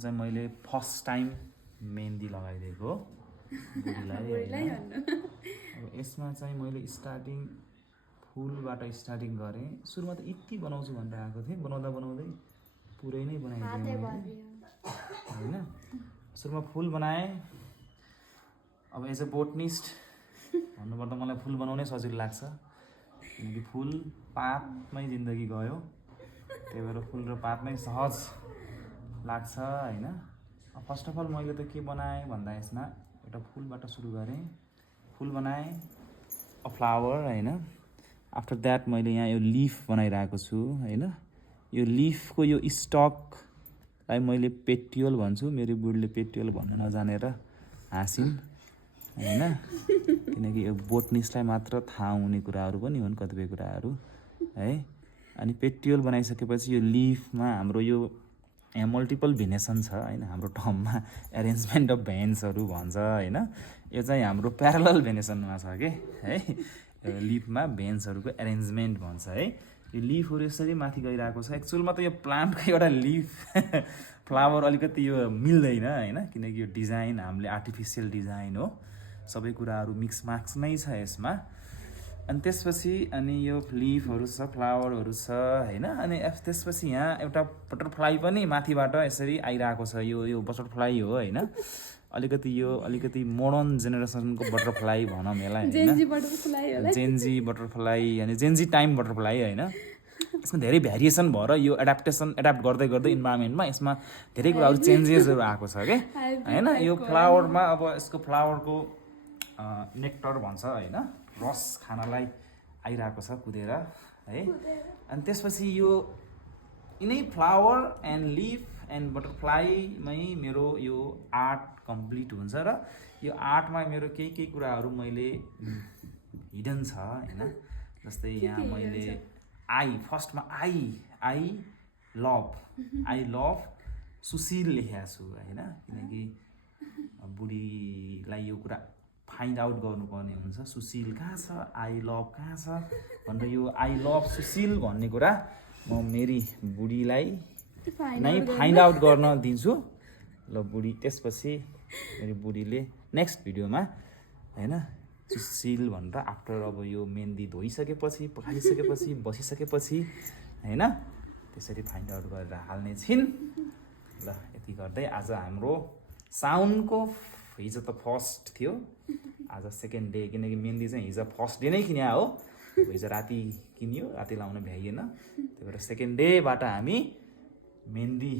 चाहिँ मैले first time mehndi लगाइदिएको बुढीलाई हैन। अब यसमा चाहिँ मैले स्टार्टिङ फुलबाट स्टार्टिङ गरेँ। सुरुमा त यति बनाउँछु भनेर आएको थिएँ, बनाउँदा बनाउँदै पुरै नै बनाइदिएँ हैन। सुरुमा फुल बनाएँ। अब एज अ बोटनिस्ट भन्नुपर्दा मलाई फुल बनाउनै सजिलो लाग्छ, किनकि फुल पातमै जिन्दगी गयो, त्यही भएर फुल र पातमै सहज लाग्छ हैन। फर्स्ट अफ अल मैले त के बनाएँ भन्दा यसमा एउटा फुलबाट सुरु गरेँ। फुल बनाएँ, अ फ्लावर हैन। आफ्टर द्याट मैले यहाँ यो लिफ बनाइरहेको छु हैन। यो लिफको यो स्टकलाई मैले पेट्युल भन्छु। मेरो बुढीले पेट्युल भन्न नजानेर हाँसिन् हैन, किनकि यो बोटनिस्टलाई मात्र थाहा हुने कुराहरू पनि हुन् कतिपय कुराहरू है। अनि पेट्युल बनाइसकेपछि यो लिफमा हाम्रो यो यहाँ मल्टिपल भेनेसन छ हैन। हाम्रो टर्ममा एरेन्जमेन्ट अफ भेन्सहरू भन्छ हैन। यो चाहिँ हाम्रो प्यारलल भेनेसनमा छ के है। लिफमा भेन्सहरूको एरेन्जमेन्ट भन्छ है। यो लिफहरू यसरी माथि गइरहेको छ। एक्चुअलमा त यो प्लान्टको एउटा लिफ फ्लावर अलिकति यो मिल्दैन हैन, किनकि यो डिजाइन हामीले आर्टिफिसियल डिजाइन हो, सबै कुराहरू मिक्स माक्स नै छ यसमा। अनि त्यसपछि अनि यो लिफहरू छ, फ्लावरहरू छ हैन। अनि त्यसपछि यहाँ एउटा बटरफ्लाई पनि माथिबाट यसरी आइरहेको छ। यो बटरफ्लाई हो हैन। अलिकति मोडर्न जेनेरेसनको बटरफ्लाई भनौँ यसलाई हैन। जेन्जी बटरफ्लाई अनि जेन्जी टाइम बटरफ्लाई हैन। यसमा धेरै भेरिएसन भएर यो एडाप्ट गर्दै गर्दै इन्भाइरोमेन्टमा यसमा धेरै कुराहरू चेन्जेसहरू आएको छ के हैन। यो फ्लावरमा अब यसको फ्लावरको नेक्टर भन्छ हैन, रस खानलाई आइरहेको छ कुदेर है। अनि त्यसपछि यो यिनै फ्लावर एन्ड लिफ एन्ड बटरफ्लाईमै मेरो यो आर्ट कम्प्लिट हुन्छ। र यो आर्टमा मेरो केही कुराहरू मैले हिडन छ हैन। जस्तै यहाँ मैले फर्स्टमा आई लभ सुशील लेखेको छु हैन, किनकि बुढीलाई यो कुरा फाइन्ड आउट गर्नुपर्ने हुन्छ, सुशील कहाँ छ, आई लभ कहाँ छ भनेर। यो आई लभ सुशील भन्ने कुरा म मेरी बुढीलाई नै फाइन्ड आउट गर्न दिन्छु ल बुढी। त्यसपछि मेरो बुढीले नेक्स्ट भिडियोमा हैन सुशील भनेर आफ्टर अब यो मेहन्दी धोइसकेपछि, पखालिसकेपछि, बसिसकेपछि हैन त्यसरी फाइन्ड आउट गरेर हाल्ने छिन् ल। यति गर्दै आज हाम्रो साउनको हिजो त फर्स्ट थियो, आज सेकेन्ड डे, किनकि मेहन्दी चाहिँ हिजो फर्स्ट डे नै किन्या हो, हिजो राति किन्यो, राति लाउन भ्याइएन, त्यही भएर सेकेन्ड डेबाट हामी मेहन्दी